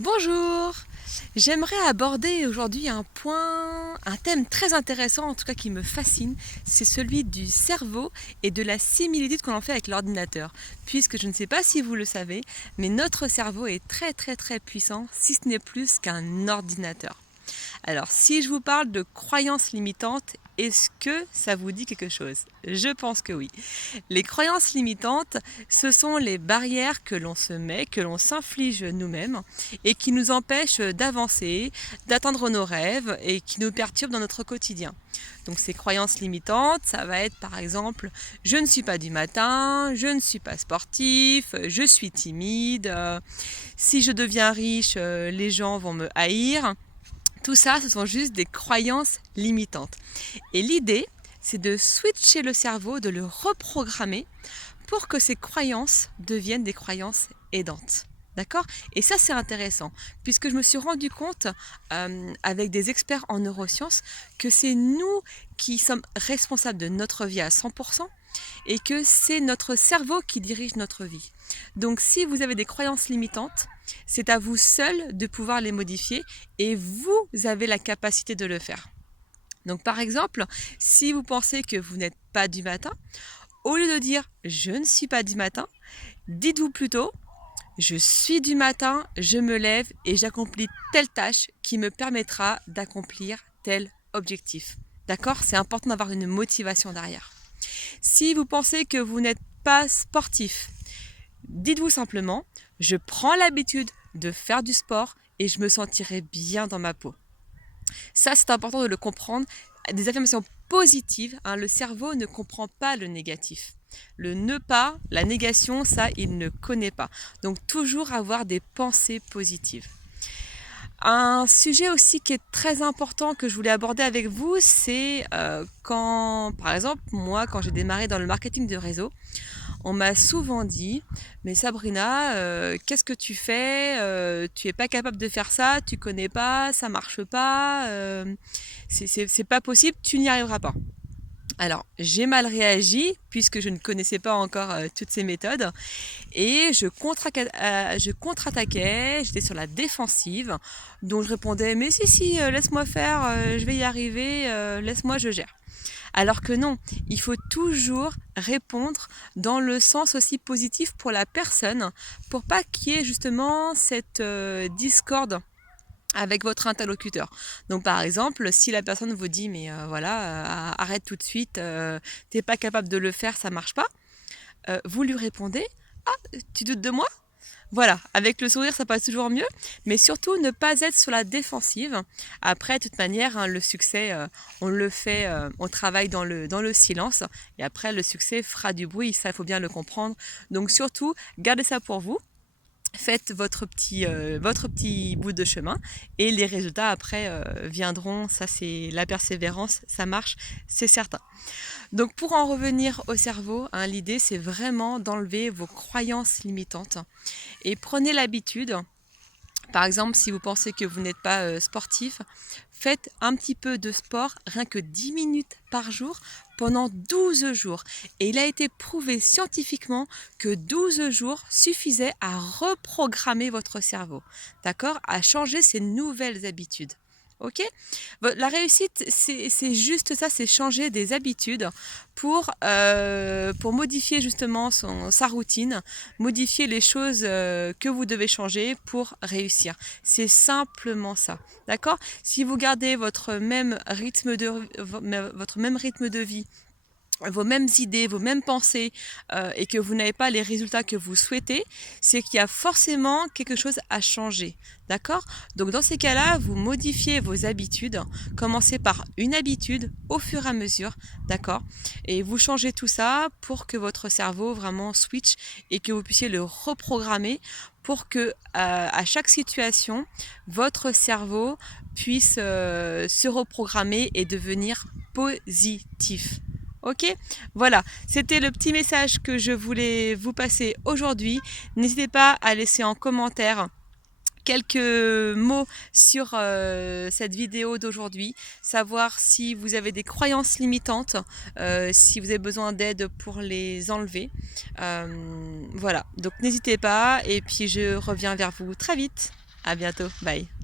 Bonjour! J'aimerais aborder aujourd'hui un thème très intéressant, en tout cas qui me fascine, c'est celui du cerveau et de la similitude qu'on en fait avec l'ordinateur. Puisque je ne sais pas si vous le savez, mais notre cerveau est très très très puissant, si ce n'est plus qu'un ordinateur. Alors, si je vous parle de croyances limitantes, est-ce que ça vous dit quelque chose? Je pense que oui. Les croyances limitantes, ce sont les barrières que l'on se met, que l'on s'inflige nous-mêmes et qui nous empêchent d'avancer, d'atteindre nos rêves et qui nous perturbent dans notre quotidien. Donc ces croyances limitantes, ça va être par exemple je ne suis pas du matin, je ne suis pas sportif, je suis timide, si je deviens riche, les gens vont me haïr. Tout ça, ce sont juste des croyances limitantes. Et l'idée, c'est de switcher le cerveau, de le reprogrammer pour que ces croyances deviennent des croyances aidantes. D'accord? Et ça, c'est intéressant, puisque je me suis rendu compte, avec des experts en neurosciences, que c'est nous qui sommes responsables de notre vie à 100% et que c'est notre cerveau qui dirige notre vie. Donc, si vous avez des croyances limitantes, c'est à vous seul de pouvoir les modifier et vous avez la capacité de le faire. Donc, par exemple, si vous pensez que vous n'êtes pas du matin, au lieu de dire je ne suis pas du matin, dites-vous plutôt je suis du matin, je me lève et j'accomplis telle tâche qui me permettra d'accomplir tel objectif. D'accord? C'est important d'avoir une motivation derrière. Si vous pensez que vous n'êtes pas sportif, dites-vous simplement je prends l'habitude de faire du sport et je me sentirai bien dans ma peau. Ça, c'est important de le comprendre. Des affirmations positives, hein, le cerveau ne comprend pas le négatif. Le ne pas, la négation, ça, il ne connaît pas. Donc, toujours avoir des pensées positives. Un sujet aussi qui est très important que je voulais aborder avec vous, c'est quand, par exemple, moi, quand j'ai démarré dans le marketing de réseau, on m'a souvent dit, mais Sabrina, qu'est-ce que tu fais? Tu es pas capable de faire ça, tu connais pas, ça marche pas, c'est pas possible, tu n'y arriveras pas. Alors, j'ai mal réagi puisque je ne connaissais pas encore toutes ces méthodes et je contre-attaquais, j'étais sur la défensive, donc je répondais, mais si, laisse-moi faire, je vais y arriver, laisse-moi, je gère. Alors que non, il faut toujours répondre dans le sens aussi positif pour la personne, pour pas qu'il y ait justement cette discorde avec votre interlocuteur. Donc par exemple, si la personne vous dit mais voilà, arrête tout de suite, t'es pas capable de le faire, ça marche pas, vous lui répondez ah, tu doutes de moi? Voilà, avec le sourire, ça passe toujours mieux, mais surtout ne pas être sur la défensive. Après, de toute manière, hein, le succès, on le fait, on travaille dans le silence, et après, le succès fera du bruit, ça, il faut bien le comprendre. Donc surtout, gardez ça pour vous, faites votre petit bout de chemin, et les résultats après viendront, ça c'est la persévérance, ça marche, c'est certain. Donc pour en revenir au cerveau, hein, l'idée c'est vraiment d'enlever vos croyances limitantes et prenez l'habitude, par exemple, si vous pensez que vous n'êtes pas sportif, faites un petit peu de sport, rien que 10 minutes par jour, pendant 12 jours. Et il a été prouvé scientifiquement que 12 jours suffisaient à reprogrammer votre cerveau, d'accord? À changer ses nouvelles habitudes. Ok? La réussite, c'est juste ça, c'est changer des habitudes pour modifier justement sa routine, modifier les choses que vous devez changer pour réussir. C'est simplement ça. D'accord? Si vous gardez votre même rythme de vie, vos mêmes idées, vos mêmes pensées et que vous n'avez pas les résultats que vous souhaitez, c'est qu'il y a forcément quelque chose à changer. D'accord? Donc dans ces cas-là, vous modifiez vos habitudes. Commencez par une habitude au fur et à mesure. D'accord? Et vous changez tout ça pour que votre cerveau vraiment switch et que vous puissiez le reprogrammer pour que à chaque situation, votre cerveau puisse se reprogrammer et devenir positif. Ok, voilà, c'était le petit message que je voulais vous passer aujourd'hui. N'hésitez pas à laisser en commentaire quelques mots sur cette vidéo d'aujourd'hui, savoir si vous avez des croyances limitantes, si vous avez besoin d'aide pour les enlever. Voilà, donc n'hésitez pas et puis je reviens vers vous très vite. À bientôt, bye.